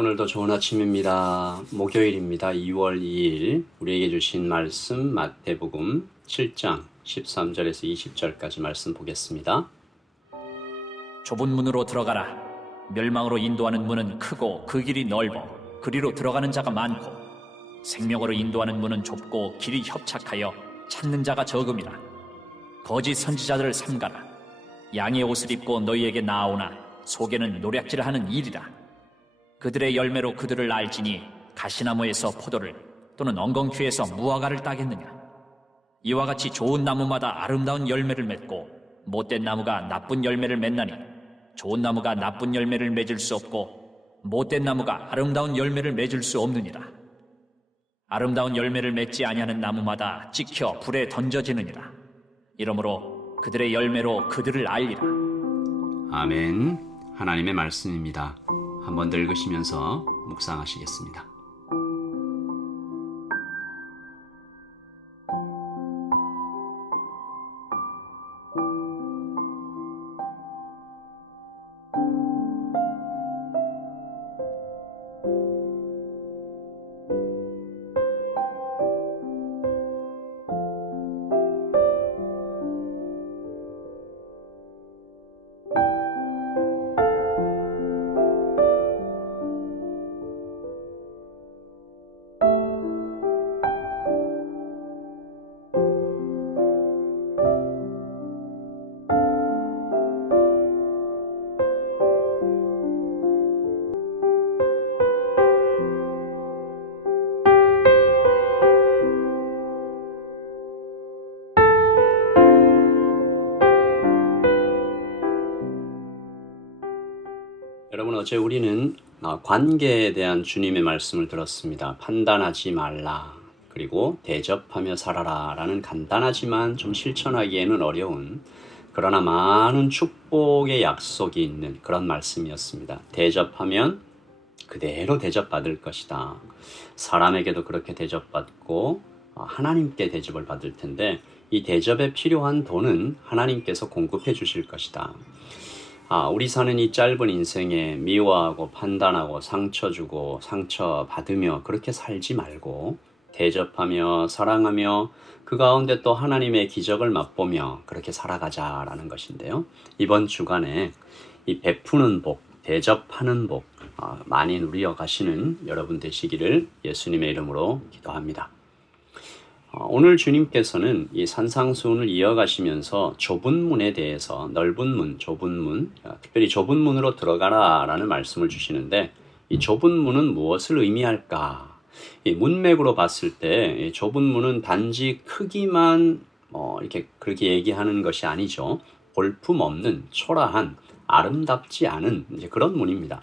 오늘도 좋은 아침입니다. 목요일입니다. 2월 2일 우리에게 주신 말씀 마태복음 7장 13절에서 20절까지 말씀 보겠습니다. 좁은 문으로 들어가라. 멸망으로 인도하는 문은 크고 그 길이 넓어 그리로 들어가는 자가 많고 생명으로 인도하는 문은 좁고 길이 협착하여 찾는 자가 적음이라. 거짓 선지자들을 삼가라. 양의 옷을 입고 너희에게 나아오나 속에는 노략질하는 일이라. 그들의 열매로 그들을 알지니 가시나무에서 포도를 또는 엉겅퀴에서 무화과를 따겠느냐. 이와 같이 좋은 나무마다 아름다운 열매를 맺고 못된 나무가 나쁜 열매를 맺나니 좋은 나무가 나쁜 열매를 맺을 수 없고 못된 나무가 아름다운 열매를 맺을 수 없느니라. 아름다운 열매를 맺지 아니하는 나무마다 찍혀 불에 던져지느니라. 이러므로 그들의 열매로 그들을 알리라. 아멘. 하나님의 말씀입니다. 한번 더 읽으시면서 묵상하시겠습니다. 여러분, 어제 우리는 관계에 대한 주님의 말씀을 들었습니다. 판단하지 말라, 그리고 대접하며 살아라 라는 간단하지만 좀 실천하기에는 어려운, 그러나 많은 축복의 약속이 있는 그런 말씀이었습니다. 대접하면 그대로 대접받을 것이다. 사람에게도 그렇게 대접받고 하나님께 대접을 받을 텐데, 이 대접에 필요한 돈은 하나님께서 공급해 주실 것이다. 우리 사는 이 짧은 인생에 미워하고 판단하고 상처 주고 상처 받으며 그렇게 살지 말고 대접하며 사랑하며 그 가운데 또 하나님의 기적을 맛보며 그렇게 살아가자라는 것인데요. 이번 주간에 이 베푸는 복, 대접하는 복 많이 누려 가시는 여러분 되시기를 예수님의 이름으로 기도합니다. 오늘 주님께서는 이 산상수훈을 이어가시면서 좁은 문에 대해서 넓은 문, 좁은 문, 특별히 좁은 문으로 들어가라 라는 말씀을 주시는데, 이 좁은 문은 무엇을 의미할까? 이 문맥으로 봤을 때 이 좁은 문은 단지 크기만 이렇게 그렇게 얘기하는 것이 아니죠. 볼품없는, 초라한, 아름답지 않은 이제 그런 문입니다.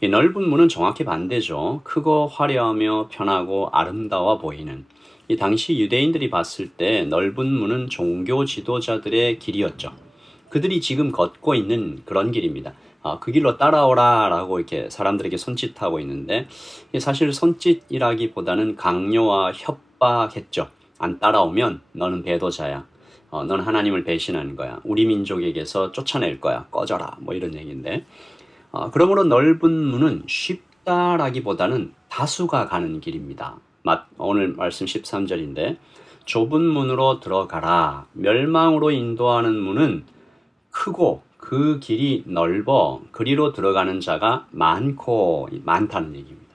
이 넓은 문은 정확히 반대죠. 크고 화려하며 편하고 아름다워 보이는, 이 당시 유대인들이 봤을 때 넓은 문은 종교 지도자들의 길이었죠. 그들이 지금 걷고 있는 그런 길입니다. 그 길로 따라오라 라고 이렇게 사람들에게 손짓하고 있는데, 사실 손짓이라기보다는 강요와 협박했죠. 안 따라오면 너는 배도자야. 너는 하나님을 배신하는 거야. 우리 민족에게서 쫓아낼 거야. 꺼져라. 뭐 이런 얘기인데, 그러므로 넓은 문은 쉽다라기보다는 다수가 가는 길입니다. 오늘 말씀 13절인데, 좁은 문으로 들어가라. 멸망으로 인도하는 문은 크고 그 길이 넓어 그리로 들어가는 자가 많다는 얘기입니다.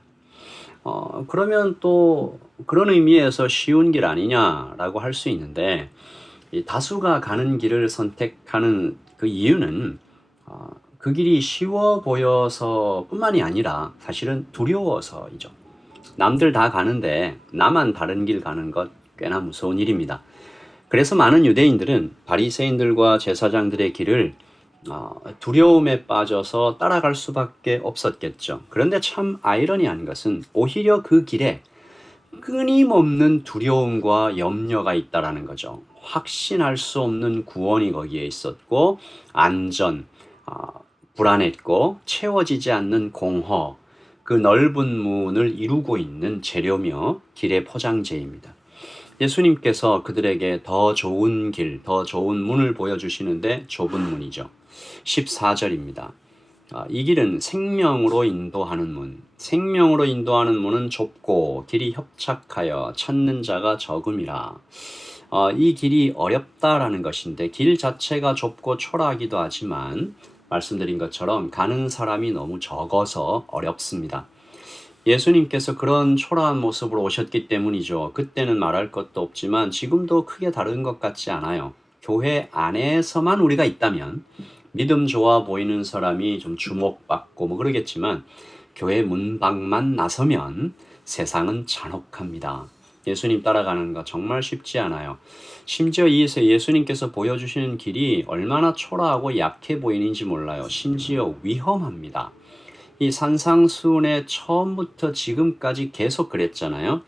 그러면 또 그런 의미에서 쉬운 길 아니냐라고 할 수 있는데, 이 다수가 가는 길을 선택하는 그 이유는 그 길이 쉬워 보여서 뿐만이 아니라 사실은 두려워서이죠. 남들 다 가는데 나만 다른 길 가는 것 꽤나 무서운 일입니다. 그래서 많은 유대인들은 바리새인들과 제사장들의 길을 두려움에 빠져서 따라갈 수밖에 없었겠죠. 그런데 참 아이러니한 것은 오히려 그 길에 끊임없는 두려움과 염려가 있다라는 거죠. 확신할 수 없는 구원이 거기에 있었고, 안전, 불안했고, 채워지지 않는 공허, 그 넓은 문을 이루고 있는 재료며 길의 포장재입니다. 예수님께서 그들에게 더 좋은 길, 더 좋은 문을 보여주시는데 좁은 문이죠. 14절입니다. 이 길은 생명으로 인도하는 문. 생명으로 인도하는 문은 좁고 길이 협착하여 찾는 자가 적음이라. 이 길이 어렵다라는 것인데 길 자체가 좁고 초라하기도 하지만 말씀드린 것처럼 가는 사람이 너무 적어서 어렵습니다. 예수님께서 그런 초라한 모습으로 오셨기 때문이죠. 그때는 말할 것도 없지만 지금도 크게 다른 것 같지 않아요. 교회 안에서만 우리가 있다면 믿음 좋아 보이는 사람이 좀 주목받고 뭐 그러겠지만 교회 문밖만 나서면 세상은 잔혹합니다. 예수님 따라가는 거 정말 쉽지 않아요. 심지어 이에서 예수님께서 보여주시는 길이 얼마나 초라하고 약해 보이는지 몰라요. 심지어 위험합니다. 이 산상수훈의 처음부터 지금까지 계속 그랬잖아요.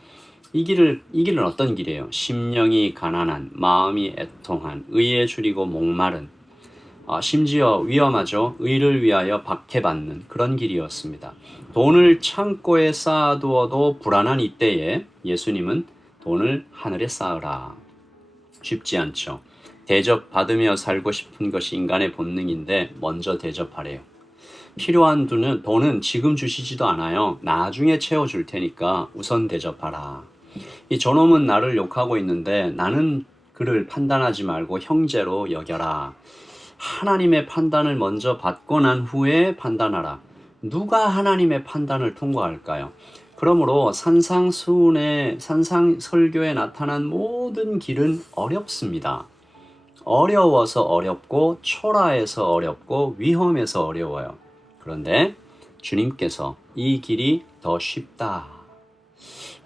이 길은 어떤 길이에요? 심령이 가난한, 마음이 애통한, 의에 줄이고 목마른, 심지어 위험하죠. 의를 위하여 박해받는 그런 길이었습니다. 돈을 창고에 쌓아두어도 불안한 이때에 예수님은 돈을 하늘에 쌓으라. 쉽지 않죠. 대접받으며 살고 싶은 것이 인간의 본능인데 먼저 대접하래요. 필요한 돈은 지금 주시지도 않아요. 나중에 채워줄 테니까 우선 대접하라. 이 저놈은 나를 욕하고 있는데 나는 그를 판단하지 말고 형제로 여겨라. 하나님의 판단을 먼저 받고 난 후에 판단하라. 누가 하나님의 판단을 통과할까요? 그러므로 산상설교에 나타난 모든 길은 어렵습니다. 어려워서 어렵고 초라해서 어렵고 위험해서 어려워요. 그런데 주님께서 이 길이 더 쉽다.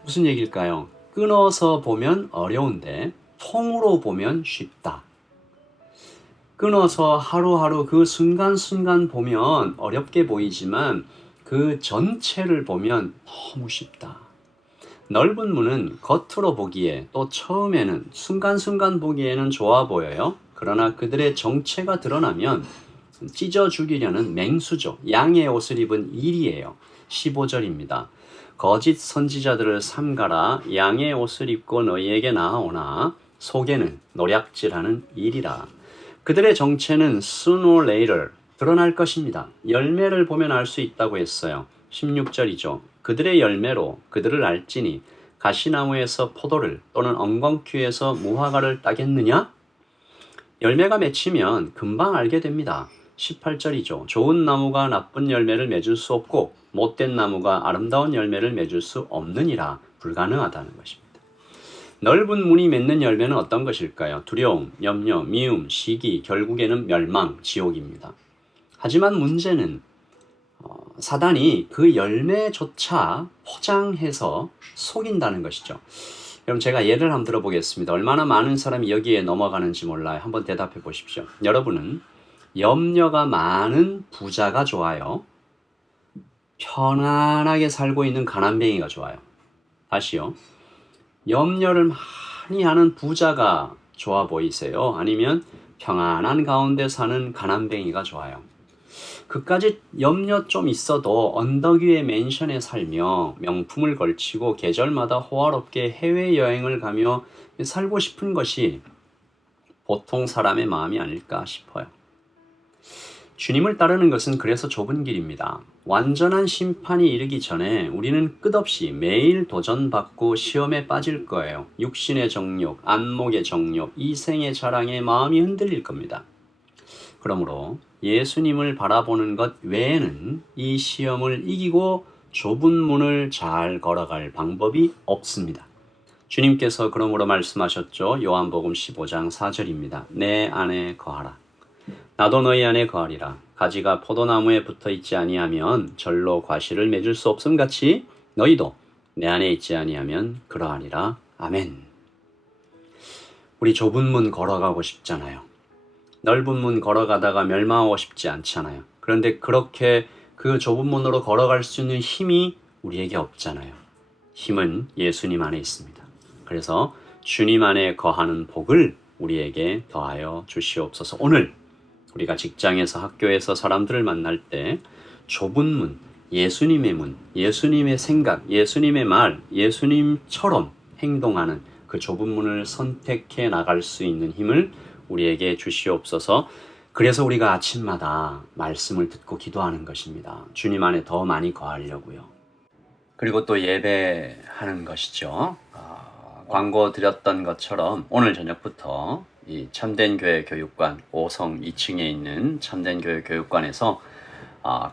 무슨 얘기일까요? 끊어서 보면 어려운데 통으로 보면 쉽다. 끊어서 하루하루 그 순간순간 보면 어렵게 보이지만 그 전체를 보면 너무 쉽다. 넓은 문은 겉으로 보기에 또 처음에는 순간순간 보기에는 좋아 보여요. 그러나 그들의 정체가 드러나면 찢어 죽이려는 맹수죠. 양의 옷을 입은 일이에요. 15절입니다. 거짓 선지자들을 삼가라. 양의 옷을 입고 너희에게 나아오나 속에는 노략질하는 일이라. 그들의 정체는 sooner or later 드러날 것입니다. 열매를 보면 알 수 있다고 했어요. 16절이죠. 그들의 열매로 그들을 알지니 가시나무에서 포도를 또는 엉겅퀴에서 무화과를 따겠느냐? 열매가 맺히면 금방 알게 됩니다. 18절이죠. 좋은 나무가 나쁜 열매를 맺을 수 없고 못된 나무가 아름다운 열매를 맺을 수 없느니라. 불가능하다는 것입니다. 넓은 문이 맺는 열매는 어떤 것일까요? 두려움, 염려, 미움, 시기, 결국에는 멸망, 지옥입니다. 하지만 문제는 사단이 그 열매조차 포장해서 속인다는 것이죠. 그럼 제가 예를 한번 들어보겠습니다. 얼마나 많은 사람이 여기에 넘어가는지 몰라요. 한번 대답해 보십시오. 여러분은 염려가 많은 부자가 좋아요? 편안하게 살고 있는 가난뱅이가 좋아요? 다시요. 염려를 많이 하는 부자가 좋아 보이세요? 아니면 평안한 가운데 사는 가난뱅이가 좋아요? 그까지 염려 좀 있어도 언덕 위의 맨션에 살며 명품을 걸치고 계절마다 호화롭게 해외여행을 가며 살고 싶은 것이 보통 사람의 마음이 아닐까 싶어요. 주님을 따르는 것은 그래서 좁은 길입니다. 완전한 심판이 이르기 전에 우리는 끝없이 매일 도전받고 시험에 빠질 거예요. 육신의 정욕, 안목의 정욕, 이생의 자랑에 마음이 흔들릴 겁니다. 그러므로 예수님을 바라보는 것 외에는 이 시험을 이기고 좁은 문을 잘 걸어갈 방법이 없습니다. 주님께서 그러므로 말씀하셨죠. 요한복음 15장 4절입니다. 내 안에 거하라. 나도 너희 안에 거하리라. 가지가 포도나무에 붙어 있지 아니하면 절로 과실을 맺을 수 없음 같이 너희도 내 안에 있지 아니하면 그러하리라. 아멘. 우리 좁은 문 걸어가고 싶잖아요. 넓은 문 걸어가다가 멸망하고 싶지 않잖아요. 그런데 그렇게 그 좁은 문으로 걸어갈 수 있는 힘이 우리에게 없잖아요. 힘은 예수님 안에 있습니다. 그래서 주님 안에 거하는 복을 우리에게 더하여 주시옵소서. 오늘 우리가 직장에서 학교에서 사람들을 만날 때 좁은 문, 예수님의 문, 예수님의 생각, 예수님의 말, 예수님처럼 행동하는 그 좁은 문을 선택해 나갈 수 있는 힘을 우리에게 주시옵소서. 그래서 우리가 아침마다 말씀을 듣고 기도하는 것입니다. 주님 안에 더 많이 거하려고요. 그리고 또 예배하는 것이죠. 광고 드렸던 것처럼 오늘 저녁부터 이 참된교회 교육관 5성 2층에 있는 참된교회 교육관에서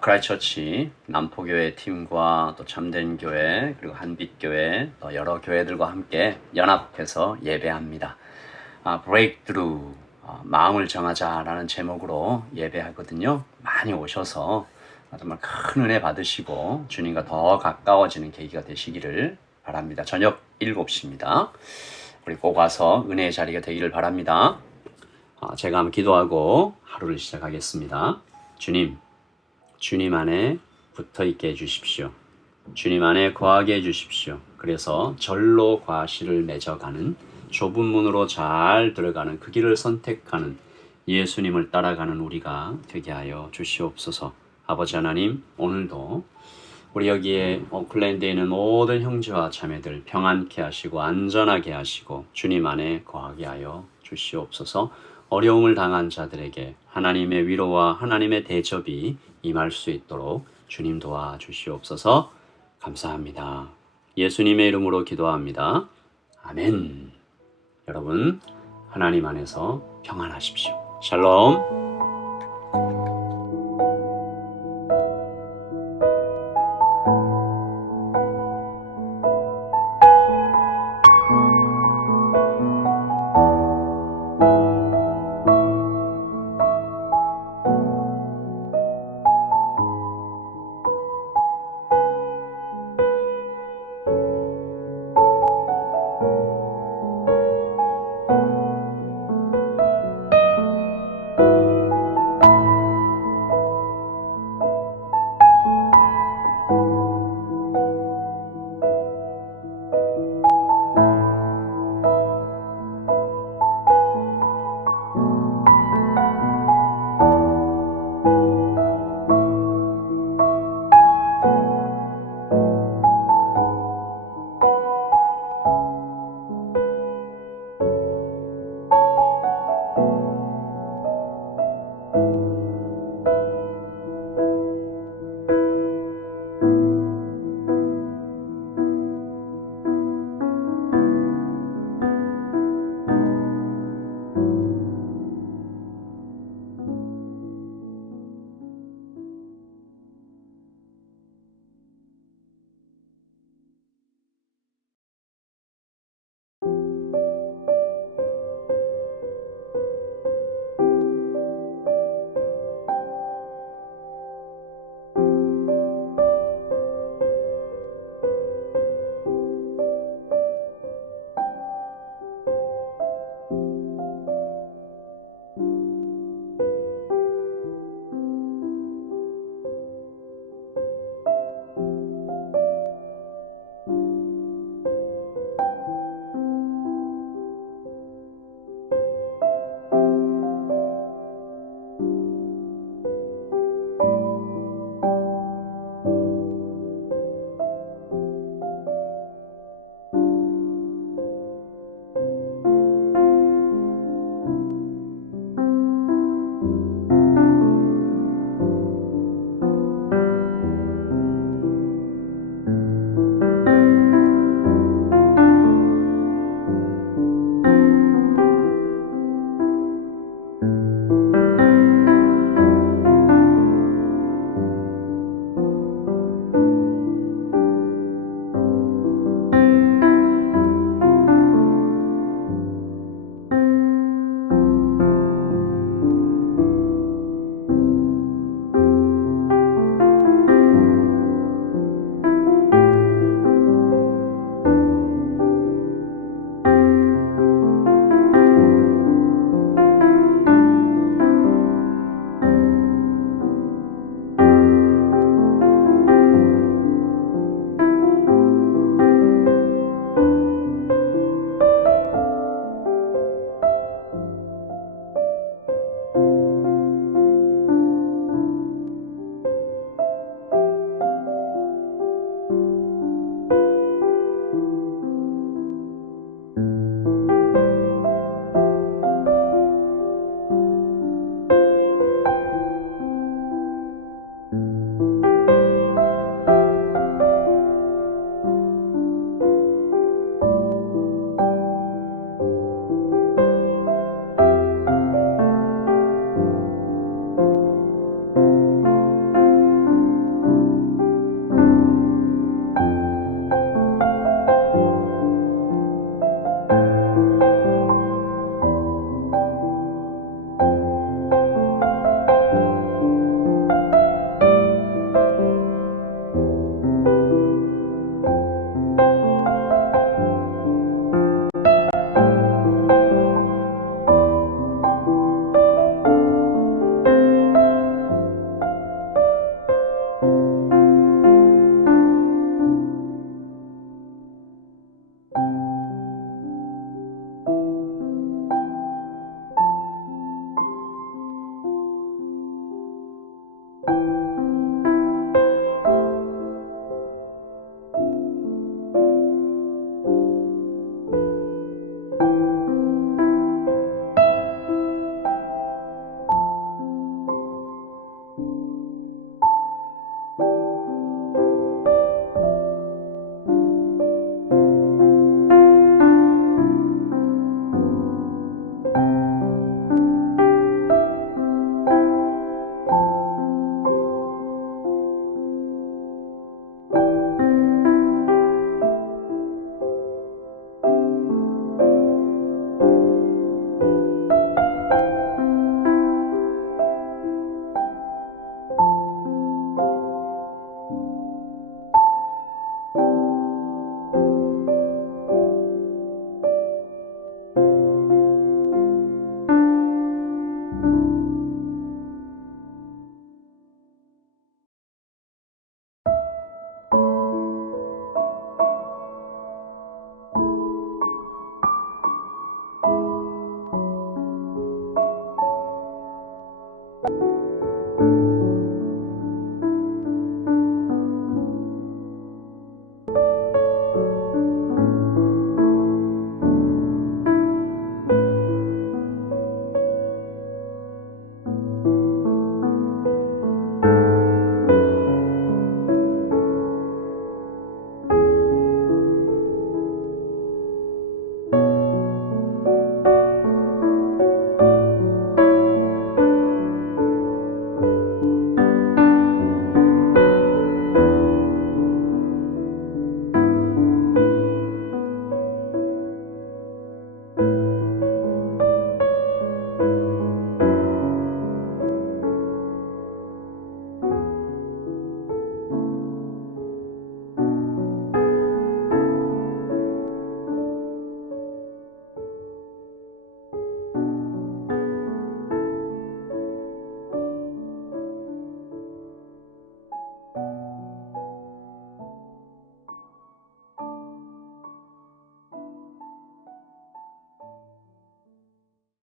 크라이처치 남포교회 팀과 또 참된교회 그리고 한빛교회 또 여러 교회들과 함께 연합해서 예배합니다. 브레이크트루 마음을 정하자라는 제목으로 예배하거든요. 많이 오셔서 정말 큰 은혜 받으시고 주님과 더 가까워지는 계기가 되시기를 바랍니다. 저녁 7시입니다. 우리 꼭 와서 은혜의 자리가 되기를 바랍니다. 제가 한번 기도하고 하루를 시작하겠습니다. 주님 안에 붙어있게 해주십시오. 주님 안에 거하게 해주십시오. 그래서 절로 과실을 맺어가는 좁은 문으로 잘 들어가는 그 길을 선택하는 예수님을 따라가는 우리가 되게 하여 주시옵소서. 아버지 하나님, 오늘도 우리 여기에 오클랜드에 있는 모든 형제와 자매들 평안케 하시고 안전하게 하시고 주님 안에 거하게 하여 주시옵소서. 어려움을 당한 자들에게 하나님의 위로와 하나님의 대접이 임할 수 있도록 주님 도와주시옵소서. 감사합니다. 예수님의 이름으로 기도합니다. 아멘. 여러분, 하나님 안에서 평안하십시오. 샬롬.